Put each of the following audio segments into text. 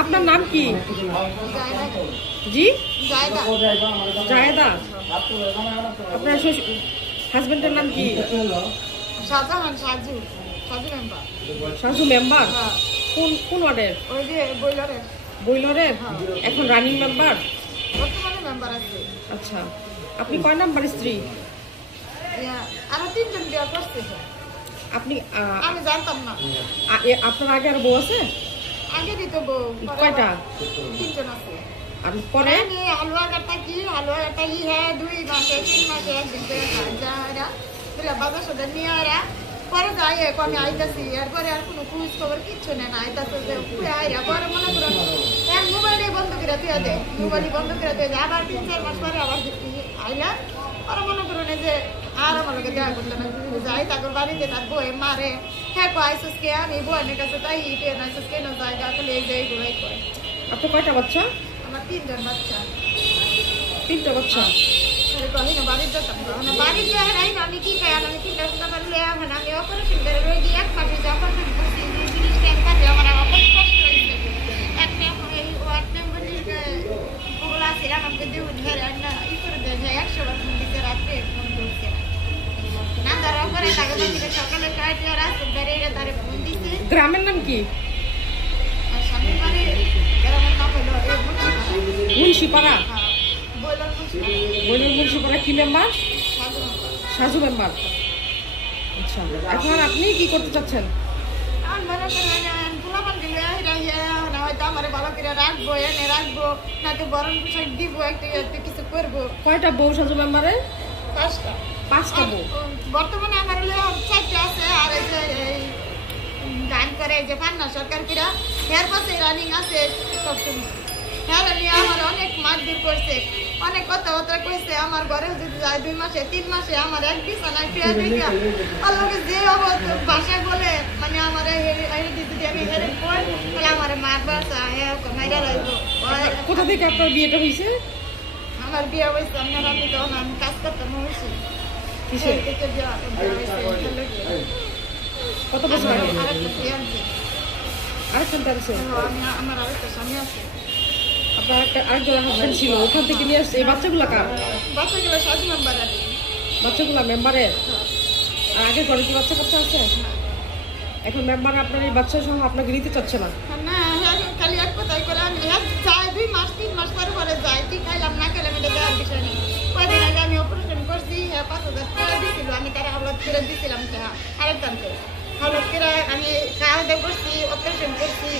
আপনার নাম কি? জি জায়েদা। আপনার হাজবেন্ডের নাম কি? সাজু মেম্বার। কোন ওয়ার্ডের? বইলরের। এখন রানিং মেম্বার। আচ্ছা, আপনি কয় নাম্বার স্ত্রী? আপনি আমি জানতাম না। আপনার আগে আর বউ আছে? আগে দিত বউ। কয়টা? 3জন আছে। আর পরে হালুয়া কাটা 2 মাসে 3 মাসে একদিন করে বাবা সদা নিয়ে আরা পরে যাই আমি আইতাছি। এরপরে আর কোনো খোঁজ খবর কিচ্ছু নেই না। আইতাছে আইরা পরে মনে করেন মোবাইলে বন্ধ করে দিয়ে দেয়। আবার 3-4 মাস পরে আবার আইলা ওরা মনে করেন যে আর আমার লোকে দেওয়া করতো না। যাই তারপর বাড়িতে তার বই মারে। হ্যাঁ আইসুস কে আমি বইনের কাছে তাই আইসুস কেন যায় আসলে এই যে এইগুলোই করে। আপনার কয়টা বাচ্চা? আমার 3জন বাচ্চা। 3টা বাচ্চা। আমি কি খাই আমি 3টা বাচ্চা পারলে আমি অপারেশন করে রোগী 1 মাসে অপারেশন করছি। আমার অপারেশন কষ্ট হয়েছে। এক ওগুলা ছিলাম আমাকে দেউন হেরে না ই করে দেয় 100 বার ফোন দিতে রাত্রে ফোন করছে না তার পরে তাকে সকালে কাটিয়ে রাস্তা বেরিয়ে তারে ফোন দিছে। গ্রামের নাম কি? স্বামী মানে গ্রামের নাম হলো মুন্সিপাড়া। বইলার মুন্সিপাড়া কি মেম্বার? সাজু মেম্বার। আচ্ছা, এখন আপনি কি করতে চাচ্ছেন? আমার ভালো করে রাখবো এনে রাখবো না তো বরণ পোশাক দিব একটা কিছু করবো। কয়টা বউ সাজু মেম্বারে? 5টা বউ। বর্তমানে আমার 4টা আছে। আর এই যে গান করে যে পান্না সরকার কিরা হের পাশে রানিং আছে সবসময়। হ্যাঁ আমার অনেক মারধর করছে, অনেক কথাবার্তা কইছে। আমার ঘরে যদি যায় 2 মাসে 3 মাসে আমার এক বিছানায় শুয়ে দেখা আল্লাহকে যে ভাষা বলে মানে আমার যদি আমি হেরে পড় তাহলে আমার মারবার মাইরা লাগবো। কোথা থেকে আপনার বিয়েটা হয়েছে? আমার বিয়ে হয়েছে আমি তখন আমি কাজ করতাম হয়েছি। কিসের? কত বছর আগে? আরেকটা টানছে। আমার আরেকটা স্বামী আছে। আপনার আরেকজন হাজবেন্ড ছিল, ওখান থেকে নিয়ে আসছে। এই বাচ্চাগুলা কার? বাচ্চাগুলো সাজু মেম্বার আছে। বাচ্চাগুলা মেম্বারের? আর আগে ঘরে কি বাচ্চা আছে? এখন মেম্বার আপনার এই বাচ্চা সহ আপনাকে নিতে চাচ্ছে না? না, খালি এক কথাই করে আমি যাই 2 মাস 3 মাস পরে যাই। কি খাইলাম না খেলাম এটা দেওয়ার বিষয় নেই। কয়দিন আগে আমি অপারেশন করছি 5,000 টাকা দিয়েছিল। আমি তারা হাওলাত করে দিয়েছিলাম আরেকজনকে হাওলাত করে আমি খাওয়া দাওয়া করছি অপারেশন করছি।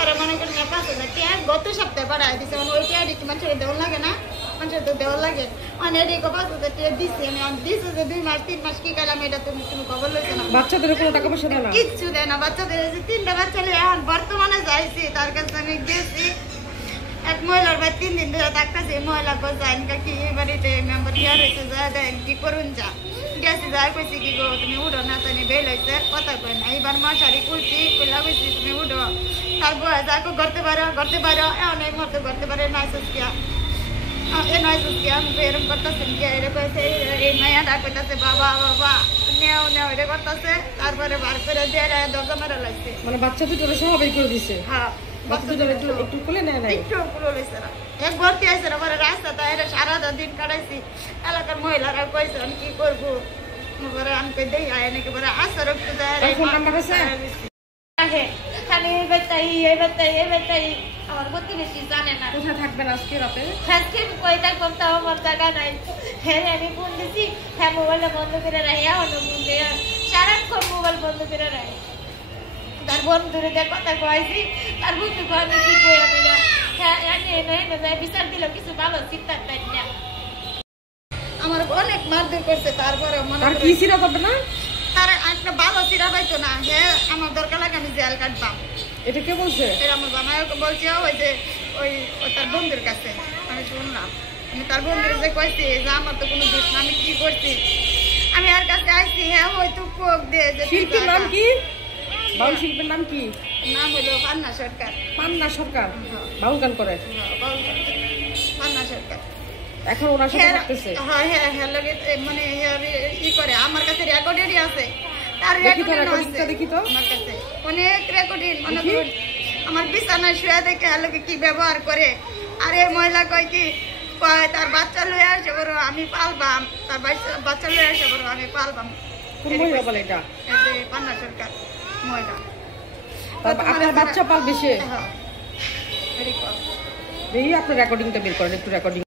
ওরা মনে করেন 5,000 টাকা গত সপ্তাহে বাড়াই দিচ্ছে। মানে ওই টাকা দিচ্ছি মানুষের দেওয়া লাগে না, মানুষের তো দেওয়া লাগে। মানে এদিকে 5,000 টাকা দিচ্ছি আমি দিচ্ছি যে 2 মাস 3 মাস কি খাইলাম এটা তুমি খবর লইছো না। বাচ্চাদের কোনো টাকা পয়সা দেয় না? কিচ্ছু দেয় না। বাচ্চাদের 3টা বাচ্চা এখন বর্তমানে যাইছি তার কাছে আমি গেছি। এক মহিলার ভাই 3 দিন ধরে থাকতেছে। মহিলা যাইন কি বাড়িতে মেম্বার ইয়ার হয়েছে যা দেন কি করুন যা গেছি যাই কইছি কি গো তুমি উঠো না তানি বেল হয়েছে কথা কই না। এইবার মশারি খুলছি কইলা কইছি তুমি উঠো তারপর যাকে করতে পারো এমন এই মতো করতে পারে নয় সুস্কিয়া এ নয় সুস্কিয়া আমি এরকম করতেছেন কি এটা কইছে এই মায়াটা কইতাছে বাবা নেও এটা করতেছে। তারপরে বার করে দিয়ে দরজা মেরে লাগছে। মানে বাচ্চা দুটো সহ বের করে দিছে? হ্যাঁ, বাচ্চা দুটো একটু কোলে নেয় না? একটু কোলে লইছে না। এক ভর্তি আছে না পরে রাস্তাটা এটা সারাটা দিন কাটাইছি। এলাকার মহিলারা কইছে আমি কি করবো পরে আমি কই দেই আয় নাকি পরে আসার একটু দেয়। ফোন নাম্বার আছে? খালি এই বেতাই আমার গতি বেশি জানে না। কোথায় থাকবেন আজকে রাতে? আজকে কই থাকবো তাও আমার জায়গা নাই। হ্যাঁ আমি ফোন দিছি হ্যাঁ মোবাইলটা বন্ধ করে রাখি এখনো ফোন দিয়ে সারাক্ষণ মোবাইল বন্ধ করে রাখি। তার বন্ধুরে দিয়ে কথা কয়েছি তার বন্ধু আমি কি কই আমি না হ্যাঁ বিচার দিল কিছু ভালো চিন্তা তাই না। আমার অনেক মারধর করছে। তারপরে আর কি সিরা পাবে না? তার একটা ভালো চিরা পাইতো না। হ্যাঁ আমার দরকার লাগে আমি জেল কাটবাম। এটা কে বলছে? এটা আমার জামাই বলছে ওই যে ওই তার বন্ধুর কাছে আমি শুনলাম। আমি তার বন্ধুর যে কইছি যে আমার তো কোনো দোষ না আমি কি করছি। আমি আর কাছে আসছি হ্যাঁ হয়তো কোক দিয়ে যে শিল্পীর নাম কি? বাউল শিল্পীর নাম কি? নাম হলো পান্না সরকার। পান্না সরকার বাউল গান করে? পান্না সরকার। এখন ওনার সাথে থাকতেছে? হ্যাঁ মানে ই করে আমার কাছে রেকর্ডেরই আছে। তার দেখি তো রেকর্ডিং রেকর্ডিংটা আছে দেখি তো। আমার কাছে অনেক রেকর্ডিং মনে দেখি। করুন আমার বিছানায় শুয়ে দেখে আলোকে কি ব্যবহার করে। আরে মহিলা কয় কি কয় তার বাচ্চা লয়ে আসে বড় আমি পালবাম, তার বাচ্চা লয়ে আসে বড় আমি পালবাম। কোন মহিলা বলে এটা? এই যে পান্না সরকার মহিলা। আপনার বাচ্চা পালবে সে? হ্যাঁ, এরকম। দেখি আপনার রেকর্ডিংটা বের করেন, একটু রেকর্ডিং